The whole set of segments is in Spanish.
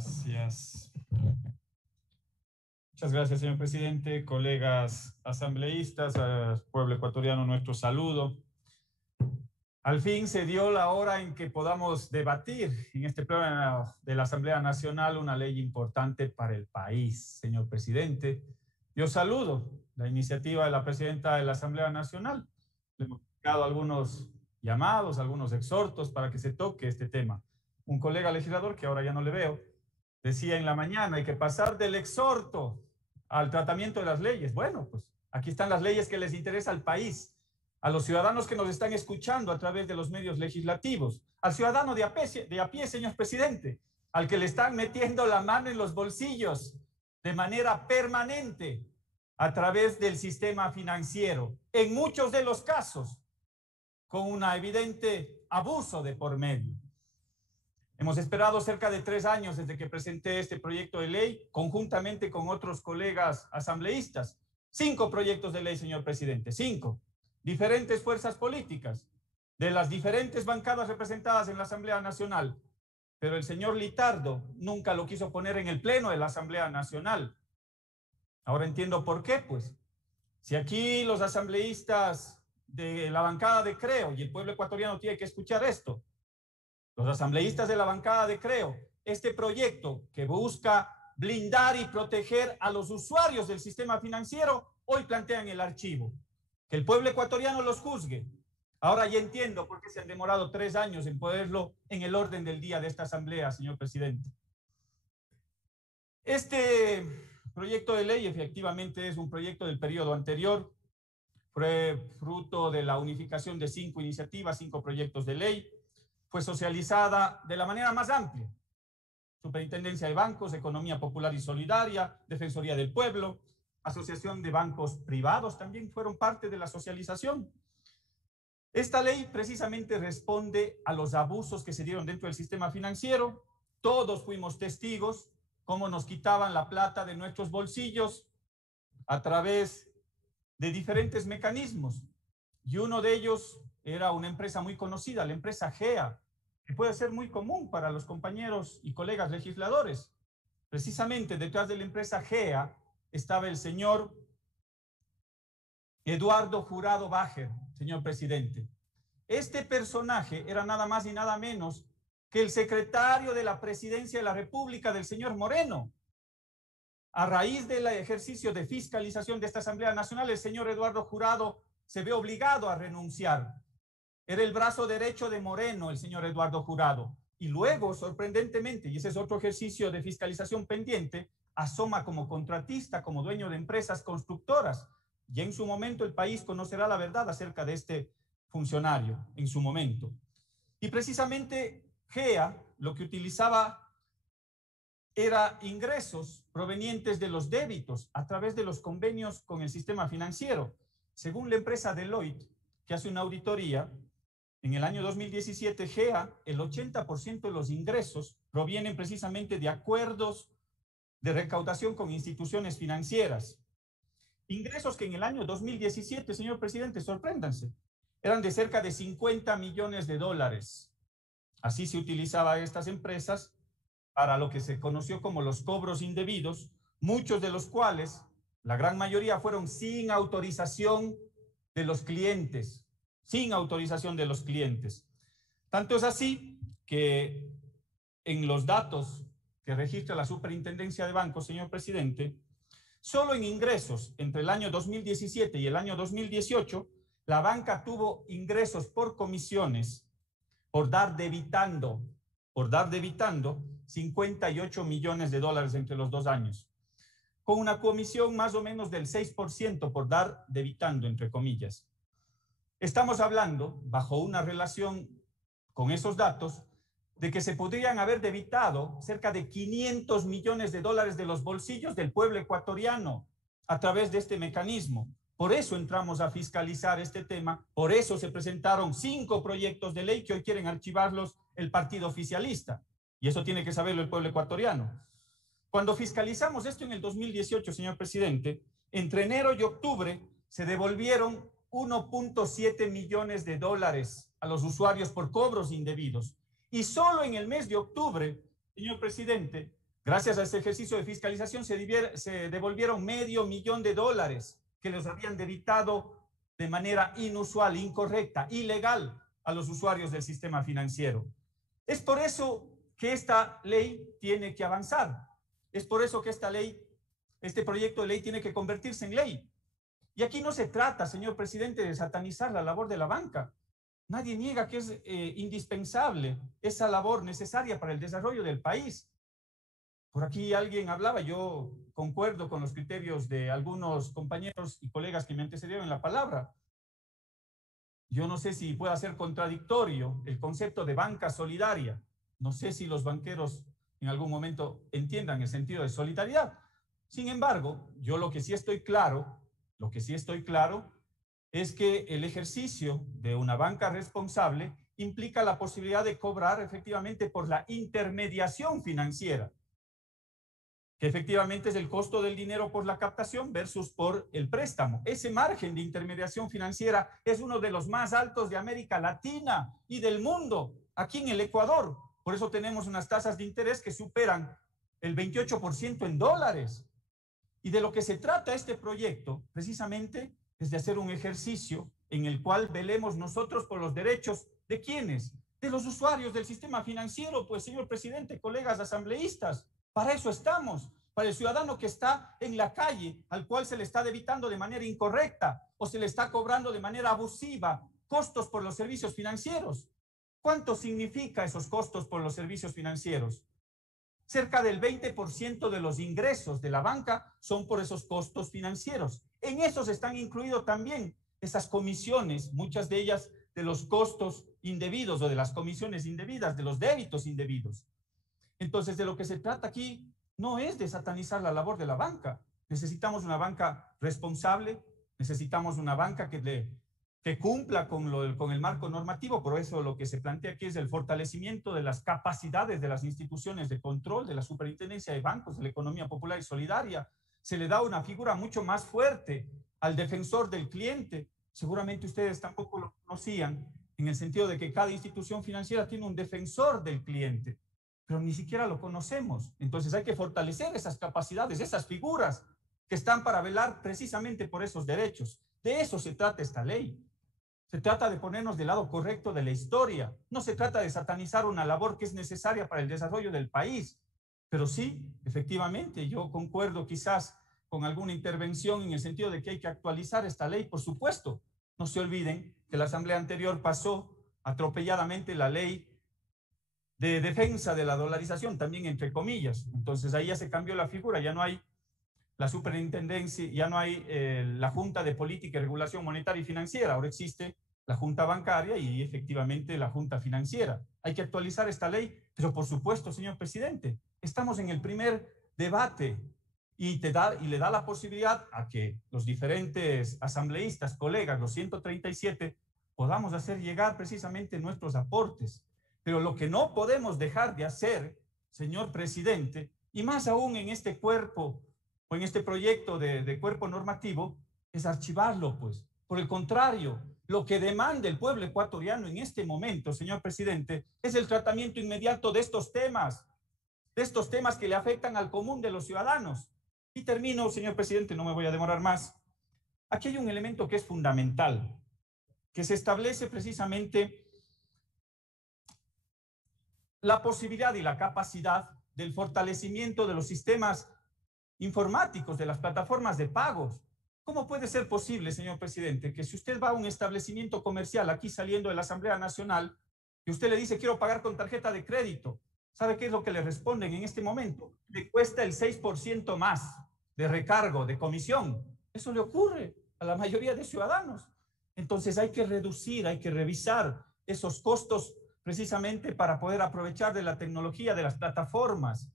Gracias. Muchas gracias, señor presidente, colegas asambleístas, al pueblo ecuatoriano, nuestro saludo. Al fin se dio la hora en que podamos debatir en este pleno de la Asamblea Nacional una ley importante para el país, señor presidente. Yo saludo la iniciativa de la presidenta de la Asamblea Nacional. Le hemos dado algunos llamados, algunos exhortos para que se toque este tema. Un colega legislador, que ahora ya no le veo, decía en la mañana, hay que pasar del exhorto al tratamiento de las leyes. Bueno, pues aquí están las leyes que les interesa al país, a los ciudadanos que nos están escuchando a través de los medios legislativos, al ciudadano de a pie, señor presidente, al que le están metiendo la mano en los bolsillos de manera permanente a través del sistema financiero, en muchos de los casos, con un evidente abuso de por medio. Hemos esperado cerca de 3 años desde que presenté este proyecto de ley, conjuntamente con otros colegas asambleístas. 5 proyectos de ley, señor presidente, 5. Diferentes fuerzas políticas, de las diferentes bancadas representadas en la Asamblea Nacional. Pero el señor Litardo nunca lo quiso poner en el pleno de la Asamblea Nacional. Ahora entiendo por qué, pues. Si aquí los asambleístas de la bancada de Creo, y el pueblo ecuatoriano tiene que escuchar esto, los asambleístas de la bancada de Creo, este proyecto que busca blindar y proteger a los usuarios del sistema financiero, hoy plantean el archivo. Que el pueblo ecuatoriano los juzgue. Ahora ya entiendo por qué se han demorado 3 años en ponerlo en el orden del día de esta asamblea, señor presidente. Este proyecto de ley efectivamente es un proyecto del periodo anterior, fue fruto de la unificación de 5 iniciativas, 5 proyectos de ley, fue socializada de la manera más amplia. Superintendencia de Bancos, Economía Popular y Solidaria, Defensoría del Pueblo, Asociación de Bancos Privados también fueron parte de la socialización. Esta ley precisamente responde a los abusos que se dieron dentro del sistema financiero. Todos fuimos testigos cómo nos quitaban la plata de nuestros bolsillos a través de diferentes mecanismos. Y uno de ellos era una empresa muy conocida, la empresa GEA, que puede ser muy común para los compañeros y colegas legisladores. Precisamente detrás de la empresa GEA estaba el señor Eduardo Jurado Bajer, señor presidente. Este personaje era nada más y nada menos que el secretario de la Presidencia de la República del señor Moreno. A raíz del ejercicio de fiscalización de esta Asamblea Nacional, el señor Eduardo Jurado se ve obligado a renunciar. Era el brazo derecho de Moreno, el señor Eduardo Jurado. Y luego, sorprendentemente, y ese es otro ejercicio de fiscalización pendiente, asoma como contratista, como dueño de empresas constructoras. Y en su momento el país conocerá la verdad acerca de este funcionario, en su momento. Y precisamente GEA lo que utilizaba era ingresos provenientes de los débitos a través de los convenios con el sistema financiero. Según la empresa Deloitte, que hace una auditoría, en el año 2017, GEA, el 80% de los ingresos provienen precisamente de acuerdos de recaudación con instituciones financieras. Ingresos que en el año 2017, señor presidente, sorpréndanse, eran de cerca de 50 millones de dólares. Así se utilizaba estas empresas para lo que se conoció como los cobros indebidos, muchos de los cuales, la gran mayoría, fueron sin autorización de los clientes, sin autorización de los clientes. Tanto es así que en los datos que registra la Superintendencia de Bancos, señor presidente, solo en ingresos entre el año 2017 y el año 2018, la banca tuvo ingresos por comisiones, por dar debitando 58 millones de dólares entre los 2 años, con una comisión más o menos del 6% por dar debitando, entre comillas. Estamos hablando, bajo una relación con esos datos, de que se podrían haber debitado cerca de 500 millones de dólares de los bolsillos del pueblo ecuatoriano a través de este mecanismo. Por eso entramos a fiscalizar este tema, por eso se presentaron 5 proyectos de ley que hoy quieren archivarlos el partido oficialista. Y eso tiene que saberlo el pueblo ecuatoriano. Cuando fiscalizamos esto en el 2018, señor presidente, entre enero y octubre se devolvieron 1.7 millones de dólares a los usuarios por cobros indebidos. Y solo en el mes de octubre, señor presidente, Gracias a este ejercicio de fiscalización se devolvieron $500,000 que les habían debitado de manera inusual, incorrecta, ilegal a los usuarios del sistema financiero. Es por eso que esta ley tiene que avanzar. Es por eso que este proyecto de ley tiene que convertirse en ley. Y aquí no se trata, señor presidente, de satanizar la labor de la banca. Nadie niega que es indispensable esa labor necesaria para el desarrollo del país. Por aquí alguien hablaba, yo concuerdo con los criterios de algunos compañeros y colegas que me antecedieron en la palabra. Yo no sé si pueda ser contradictorio el concepto de banca solidaria. No sé si los banqueros en algún momento entiendan el sentido de solidaridad. Sin embargo, yo lo que sí estoy claro es que el ejercicio de una banca responsable implica la posibilidad de cobrar efectivamente por la intermediación financiera, que efectivamente es el costo del dinero por la captación versus por el préstamo. Ese margen de intermediación financiera es uno de los más altos de América Latina y del mundo, aquí en el Ecuador. Por eso tenemos unas tasas de interés que superan el 28% en dólares. Y de lo que se trata este proyecto, precisamente, es de hacer un ejercicio en el cual velemos nosotros por los derechos de ¿quiénes? De los usuarios del sistema financiero, pues, señor presidente, colegas asambleístas. Para eso estamos, para el ciudadano que está en la calle, al cual se le está debitando de manera incorrecta o se le está cobrando de manera abusiva costos por los servicios financieros. ¿Cuánto significa esos costos por los servicios financieros? Cerca del 20% de los ingresos de la banca son por esos costos financieros. En esos están incluidos también esas comisiones, muchas de ellas de los costos indebidos o de las comisiones indebidas, de los débitos indebidos. Entonces, de lo que se trata aquí no es de satanizar la labor de la banca. Necesitamos una banca responsable, necesitamos una banca que cumpla con el marco normativo. Por eso lo que se plantea aquí es el fortalecimiento de las capacidades de las instituciones de control, de la Superintendencia de Bancos, de la Economía Popular y Solidaria. Se le da una figura mucho más fuerte al defensor del cliente. Seguramente ustedes tampoco lo conocían, en el sentido de que cada institución financiera tiene un defensor del cliente, pero ni siquiera lo conocemos. Entonces hay que fortalecer esas capacidades, esas figuras que están para velar precisamente por esos derechos. De eso se trata esta ley. Se trata de ponernos del lado correcto de la historia. No se trata de satanizar una labor que es necesaria para el desarrollo del país. Pero sí, efectivamente, yo concuerdo quizás con alguna intervención en el sentido de que hay que actualizar esta ley, por supuesto. No se olviden que la asamblea anterior pasó atropelladamente la ley de defensa de la dolarización, también entre comillas. Entonces ahí ya se cambió la figura, ya no hay la superintendencia, ya no hay la Junta de Política y Regulación Monetaria y Financiera, ahora existe la Junta Bancaria y efectivamente la Junta Financiera. Hay que actualizar esta ley, pero por supuesto, señor presidente, estamos en el primer debate y le da la posibilidad a que los diferentes asambleístas, colegas, los 137, podamos hacer llegar precisamente nuestros aportes. Pero lo que no podemos dejar de hacer, señor presidente, y más aún en este cuerpo o en este proyecto de cuerpo normativo, es archivarlo, pues. Por el contrario, lo que demanda el pueblo ecuatoriano en este momento, señor presidente, es el tratamiento inmediato de estos temas que le afectan al común de los ciudadanos. Y termino, señor presidente, no me voy a demorar más. Aquí hay un elemento que es fundamental, que se establece precisamente la posibilidad y la capacidad del fortalecimiento de los sistemas informáticos, de las plataformas de pagos. ¿Cómo puede ser posible, señor presidente, que si usted va a un establecimiento comercial aquí saliendo de la Asamblea Nacional y usted le dice quiero pagar con tarjeta de crédito, ¿sabe qué es lo que le responden en este momento? Le cuesta el 6% más de recargo, de comisión. Eso le ocurre a la mayoría de ciudadanos. Entonces hay que reducir, hay que revisar esos costos precisamente para poder aprovechar de la tecnología, de las plataformas,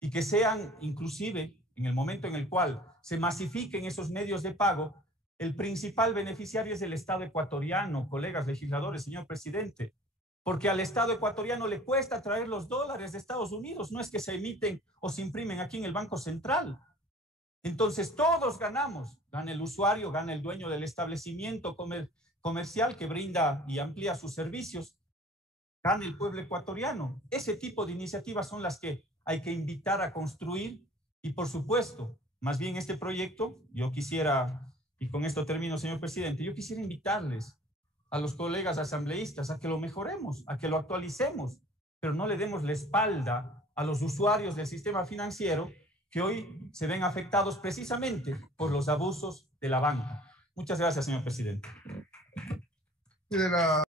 y que sean inclusive, en el momento en el cual se masifiquen esos medios de pago, el principal beneficiario es el Estado ecuatoriano, colegas legisladores, señor presidente, porque al Estado ecuatoriano le cuesta traer los dólares de Estados Unidos, no es que se emiten o se imprimen aquí en el Banco Central. Entonces todos ganamos, gana el usuario, gana el dueño del establecimiento comercial que brinda y amplía sus servicios, gana el pueblo ecuatoriano. Ese tipo de iniciativas son las que hay que invitar a construir y, por supuesto, más bien este proyecto, yo quisiera, y con esto termino, señor presidente, yo quisiera invitarles a los colegas asambleístas a que lo mejoremos, a que lo actualicemos, pero no le demos la espalda a los usuarios del sistema financiero que hoy se ven afectados precisamente por los abusos de la banca. Muchas gracias, señor presidente.